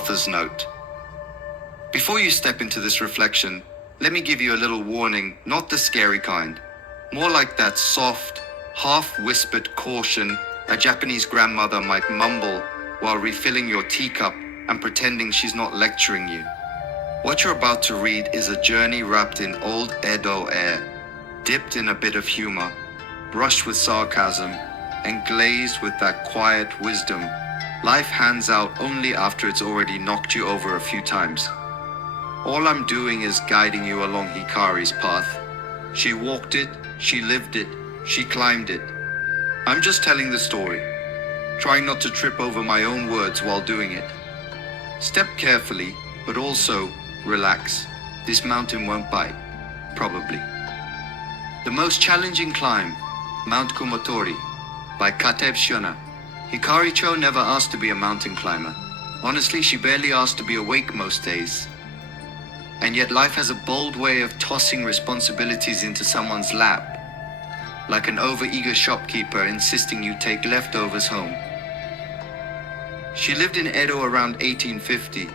author's note. Before you step into this reflection, let me give you a little warning, not the scary kind. More like that soft, half-whispered caution a Japanese grandmother might mumble while refilling your teacup and pretending she's not lecturing you. What you're about to read is a journey wrapped in old Edo air, dipped in a bit of humor, brushed with sarcasm, and glazed with that quiet wisdom life hands out only after it's already knocked you over a few times. All I'm doing is guiding you along Hikari's path. She walked it, she lived it, she climbed it. I'm just telling the story, trying not to trip over my own words while doing it. Step carefully, but also relax. This mountain won't bite, probably. The most challenging climb, Mount Kumotori, by Kateb Shona. Hikari-cho never asked to be a mountain climber. Honestly, she barely asked to be awake most days. And yet life has a bold way of tossing responsibilities into someone's lap, like an over-eager shopkeeper insisting you take leftovers home. She lived in Edo around 1850,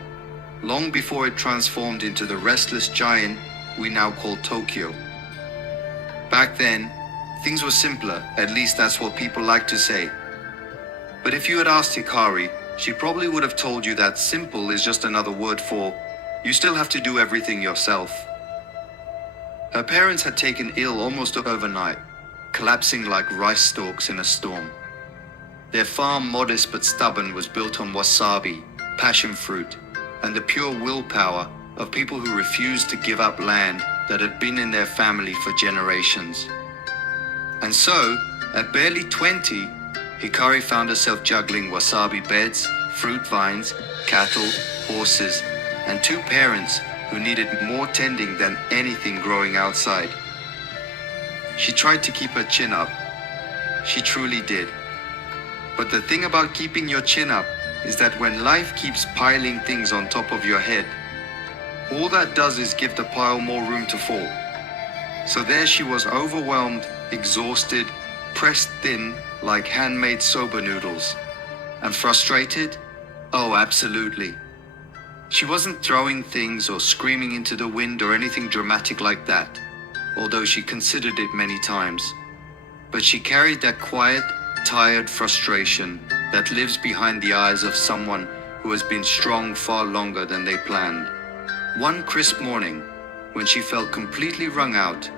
long before it transformed into the restless giant we now call Tokyo. Back then, things were simpler, at least that's what people like to say. But if you had asked Hikari, she probably would have told you that simple is just another word for you still have to do everything yourself. Her parents had taken ill almost overnight, collapsing like rice stalks in a storm. Their farm, modest but stubborn, was built on wasabi, passion fruit, and the pure willpower of people who refused to give up land that had been in their family for generations. And so, at barely 20, Hikari found herself juggling wasabi beds, fruit vines, cattle, horses, and two parents who needed more tending than anything growing outside. She tried to keep her chin up. She truly did. But the thing about keeping your chin up is that when life keeps piling things on top of your head, all that does is give the pile more room to fall. So there she was, overwhelmed, exhausted, pressed thin like handmade soba noodles. And frustrated? Oh, absolutely. She wasn't throwing things or screaming into the wind or anything dramatic like that, although she considered it many times. But she carried that quiet, tired frustration that lives behind the eyes of someone who has been strong far longer than they planned. One crisp morning, when she felt completely wrung out,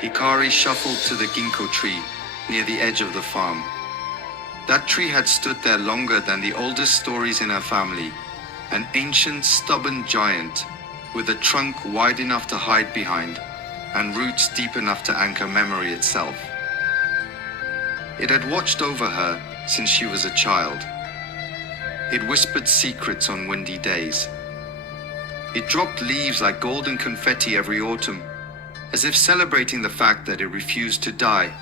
Hikari shuffled to the ginkgo tree near the edge of the farm. That tree had stood there longer than the oldest stories in her family, an ancient, stubborn giant with a trunk wide enough to hide behind and roots deep enough to anchor memory itself. It had watched over her since she was a child. It whispered secrets on windy days. It dropped leaves like golden confetti every autumn, as if celebrating the fact that it refused to die.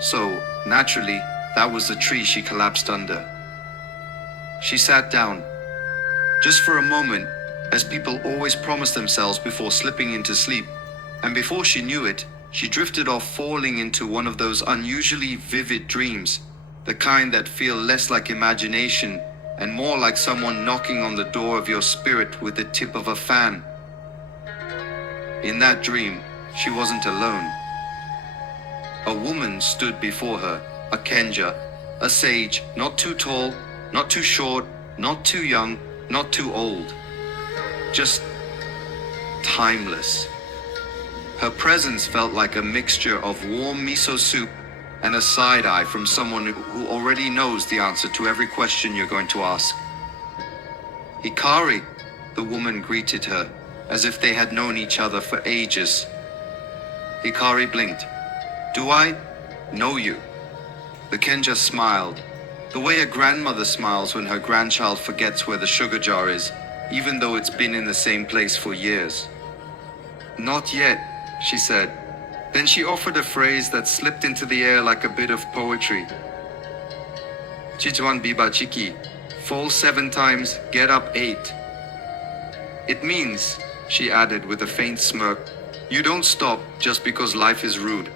So, naturally, that was the tree she collapsed under. She sat down, just for a moment, as people always promise themselves before slipping into sleep, and before she knew it, she drifted off, falling into one of those unusually vivid dreams, the kind that feel less like imagination and more like someone knocking on the door of your spirit with the tip of a fan. In that dream, she wasn't alone. A woman stood before her, a Kenja, a sage, not too tall, not too short, not too young, not too old. Just timeless. Her presence felt like a mixture of warm miso soup and a side eye from someone who already knows the answer to every question you're going to ask. Hikari, the woman greeted her, as if they had known each other for ages. Hikari blinked. Do I know you? The Kenja smiled, the way a grandmother smiles when her grandchild forgets where the sugar jar is, even though it's been in the same place for years. Not yet, she said. Then she offered a phrase that slipped into the air like a bit of poetry. Chichuan biba chiki, fall 7 times, get up 8. It means, she added with a faint smirk, you don't stop just because life is rude.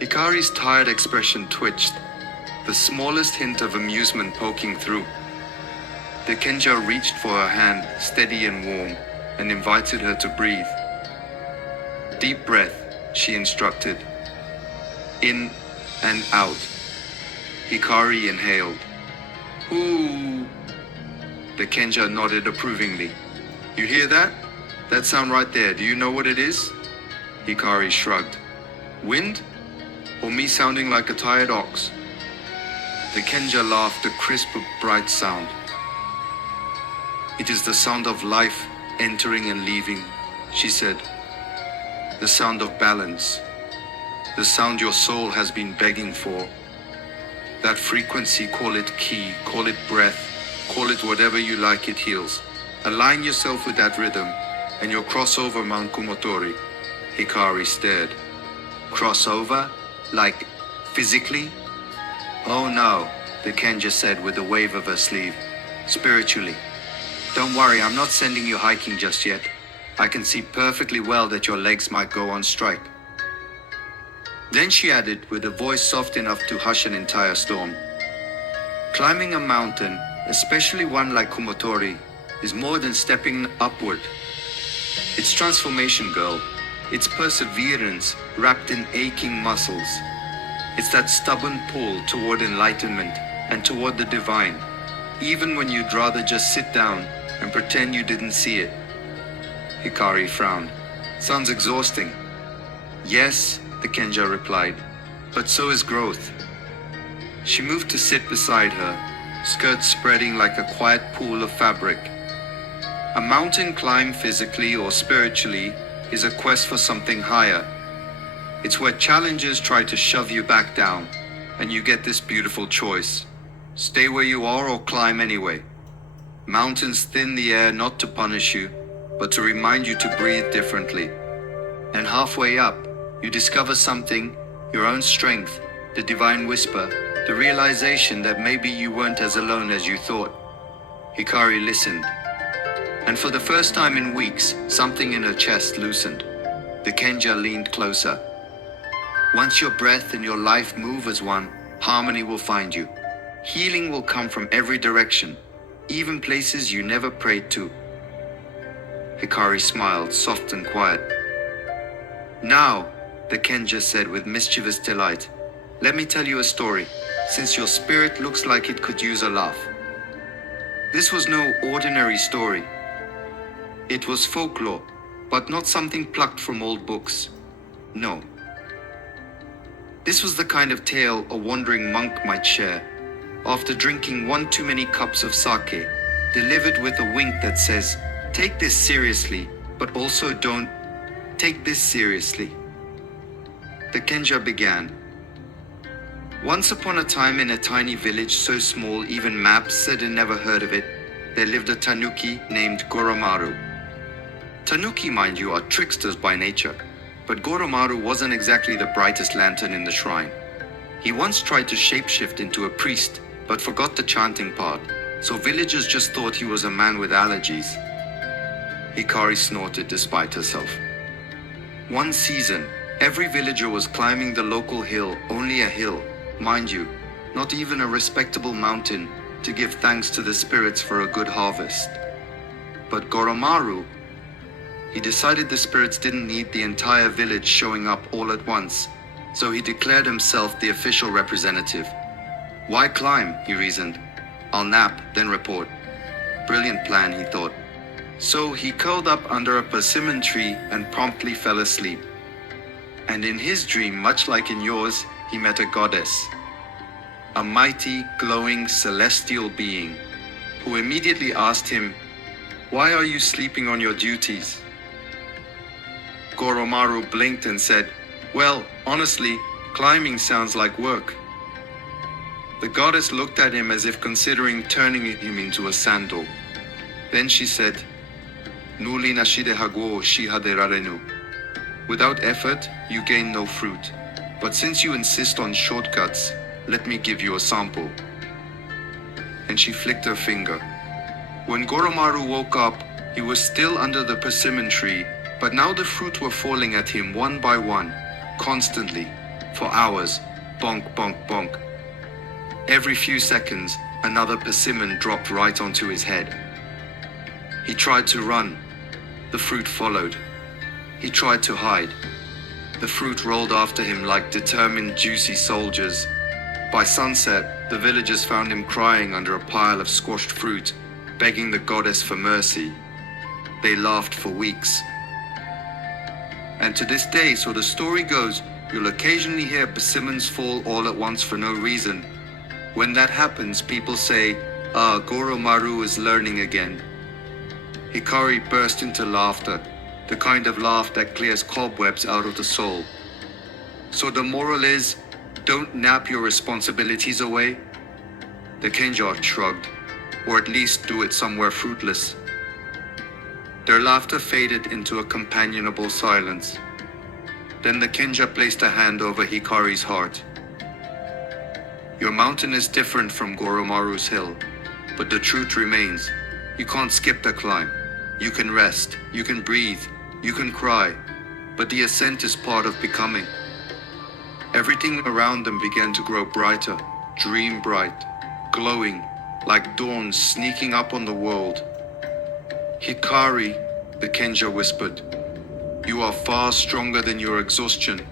Hikari's tired expression twitched, the smallest hint of amusement poking through. The Kenja reached for her hand, steady and warm, and invited her to breathe. Deep breath, she instructed. In and out. Hikari inhaled. Ooh. The Kenja nodded approvingly. You hear that? That sound right there, do you know what it is? Hikari shrugged. Wind? Or me sounding like a tired ox? The Kenja laughed, a crisp, bright sound. It is the sound of life entering and leaving, she said. The sound of balance. The sound your soul has been begging for. That frequency, call it ki, call it breath, call it whatever you like, it heals. Align yourself with that rhythm, and you'll cross over Mount Kumotori. Hikari stared. Cross over? Like, physically? Oh no, the Kenja said with a wave of her sleeve. Spiritually. Don't worry, I'm not sending you hiking just yet. I can see perfectly well that your legs might go on strike. Then she added, with a voice soft enough to hush an entire storm. Climbing a mountain, especially one like Kumotori, is more than stepping upward. It's transformation, girl. It's perseverance wrapped in aching muscles. It's that stubborn pull toward enlightenment and toward the divine, even when you'd rather just sit down and pretend you didn't see it. Hikari frowned. Sounds exhausting. Yes, the Kenja replied, but so is growth. She moved to sit beside her, skirts spreading like a quiet pool of fabric. A mountain climb, physically or spiritually, is a quest for something higher. It's where challenges try to shove you back down, and you get this beautiful choice. Stay where you are or climb anyway. Mountains thin the air not to punish you, but to remind you to breathe differently. And halfway up, you discover something, your own strength, the divine whisper, the realization that maybe you weren't as alone as you thought. Hikari listened. And for the first time in weeks, something in her chest loosened. The Kenja leaned closer. Once your breath and your life move as one, harmony will find you. Healing will come from every direction, even places you never prayed to. Hikari smiled, soft and quiet. Now, the Kenja said with mischievous delight, let me tell you a story, since your spirit looks like it could use a laugh. This was no ordinary story. It was folklore, but not something plucked from old books. No. This was the kind of tale a wandering monk might share, after drinking one too many cups of sake, delivered with a wink that says, take this seriously, but also don't take this seriously. The Kenja began. Once upon a time in a tiny village so small even maps said it never heard of it, there lived a tanuki named Goromaru. Tanuki, mind you, are tricksters by nature, but Goromaru wasn't exactly the brightest lantern in the shrine. He once tried to shapeshift into a priest, but forgot the chanting part, so villagers just thought he was a man with allergies. Hikari snorted despite herself. One season, every villager was climbing the local hill, only a hill, mind you, not even a respectable mountain, to give thanks to the spirits for a good harvest. But Goromaru, he decided the spirits didn't need the entire village showing up all at once, so he declared himself the official representative. Why climb, he reasoned. I'll nap, then report. Brilliant plan, he thought. So he curled up under a persimmon tree and promptly fell asleep. And in his dream, much like in yours, he met a goddess. A mighty, glowing, celestial being, who immediately asked him, why are you sleeping on your duties? Goromaru blinked and said, well, honestly, climbing sounds like work. The goddess looked at him as if considering turning him into a sandal. Then she said, Nuli nashide hago shihade rarenu. Without effort, you gain no fruit. But since you insist on shortcuts, let me give you a sample. And she flicked her finger. When Goromaru woke up, he was still under the persimmon tree, but now the fruit were falling at him one by one, constantly, for hours, bonk, bonk, bonk. Every few seconds, another persimmon dropped right onto his head. He tried to run. The fruit followed. He tried to hide. The fruit rolled after him like determined, juicy soldiers. By sunset, the villagers found him crying under a pile of squashed fruit, begging the goddess for mercy. They laughed for weeks. And to this day, so the story goes, you'll occasionally hear persimmons fall all at once for no reason. When that happens, people say, Goromaru is learning again. Hikari burst into laughter, the kind of laugh that clears cobwebs out of the soul. So the moral is, don't nap your responsibilities away. The Kenja shrugged, or at least do it somewhere fruitless. Their laughter faded into a companionable silence. Then the Kenja placed a hand over Hikari's heart. Your mountain is different from Goromaru's hill, but the truth remains. You can't skip the climb. You can rest, you can breathe, you can cry, but the ascent is part of becoming. Everything around them began to grow brighter, dream bright, glowing, like dawn sneaking up on the world. Hikari, the Kenja whispered, you are far stronger than your exhaustion.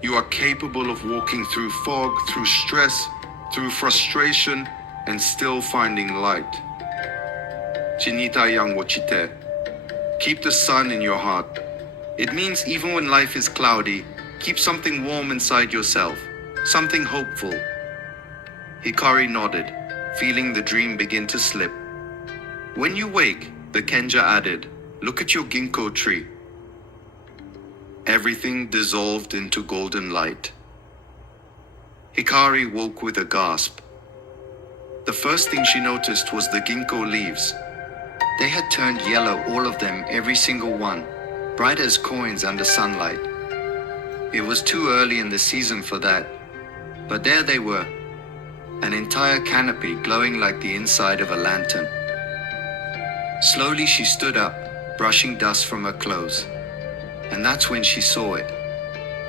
You are capable of walking through fog, through stress, through frustration, and still finding light. Chinita yang wochite. Keep the sun in your heart. It means even when life is cloudy, keep something warm inside yourself, something hopeful. Hikari nodded, feeling the dream begin to slip. When you wake, the Kenja added, look at your ginkgo tree. Everything dissolved into golden light. Hikari woke with a gasp. The first thing she noticed was the ginkgo leaves. They had turned yellow, all of them, every single one, bright as coins under sunlight. It was too early in the season for that, but there they were, an entire canopy glowing like the inside of a lantern. Slowly she stood up, brushing dust from her clothes, and that's when she saw it,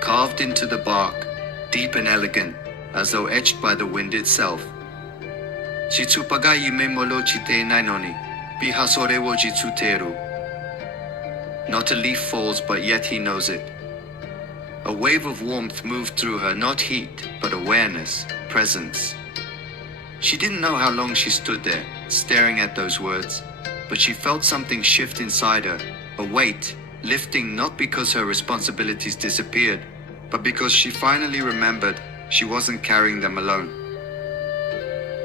carved into the bark, deep and elegant, as though etched by the wind itself. Chitsupaga yume molo chite nainoni. Not a leaf falls, but yet he knows it. A wave of warmth moved through her, not heat, but awareness, presence. She didn't know how long she stood there, staring at those words, but she felt something shift inside her, a weight, lifting not because her responsibilities disappeared, but because she finally remembered she wasn't carrying them alone.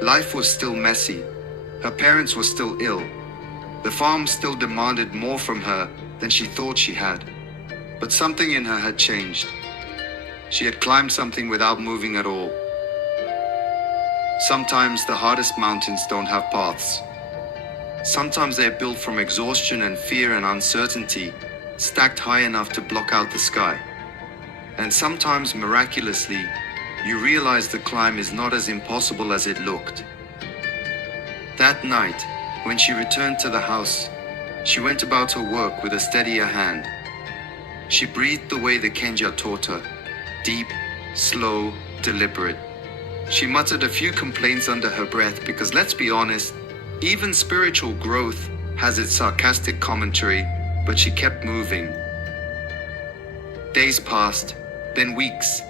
Life was still messy. Her parents were still ill. The farm still demanded more from her than she thought she had. But something in her had changed. She had climbed something without moving at all. Sometimes the hardest mountains don't have paths. Sometimes they're built from exhaustion and fear and uncertainty, stacked high enough to block out the sky. And sometimes, miraculously, you realize the climb is not as impossible as it looked. That night, when she returned to the house, she went about her work with a steadier hand. She breathed the way the Kenja taught her, deep, slow, deliberate. She muttered a few complaints under her breath because, let's be honest, even spiritual growth has its sarcastic commentary, but she kept moving. Days passed, then weeks,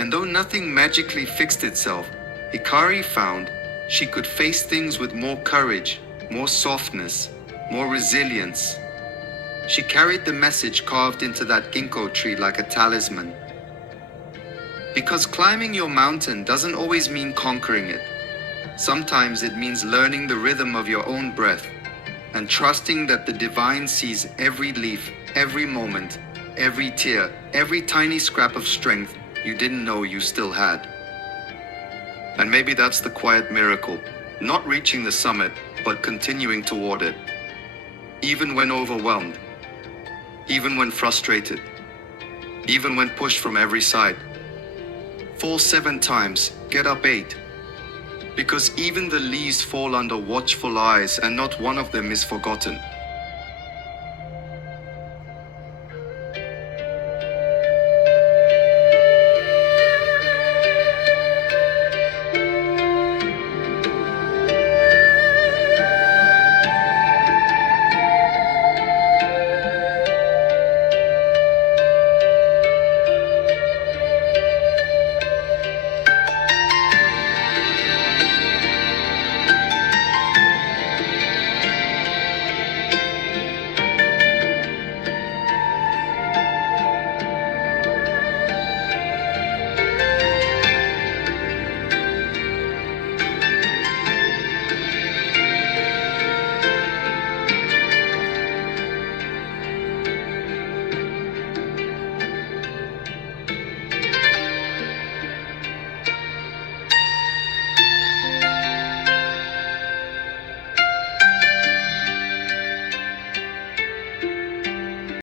and though nothing magically fixed itself, Hikari found she could face things with more courage, more softness, more resilience. She carried the message carved into that ginkgo tree like a talisman. Because climbing your mountain doesn't always mean conquering it. Sometimes it means learning the rhythm of your own breath and trusting that the divine sees every leaf, every moment, every tear, every tiny scrap of strength you didn't know you still had. And maybe that's the quiet miracle, not reaching the summit, but continuing toward it. Even when overwhelmed, even when frustrated, even when pushed from every side. Fall 7 times, get up 8. Because even the leaves fall under watchful eyes and not one of them is forgotten.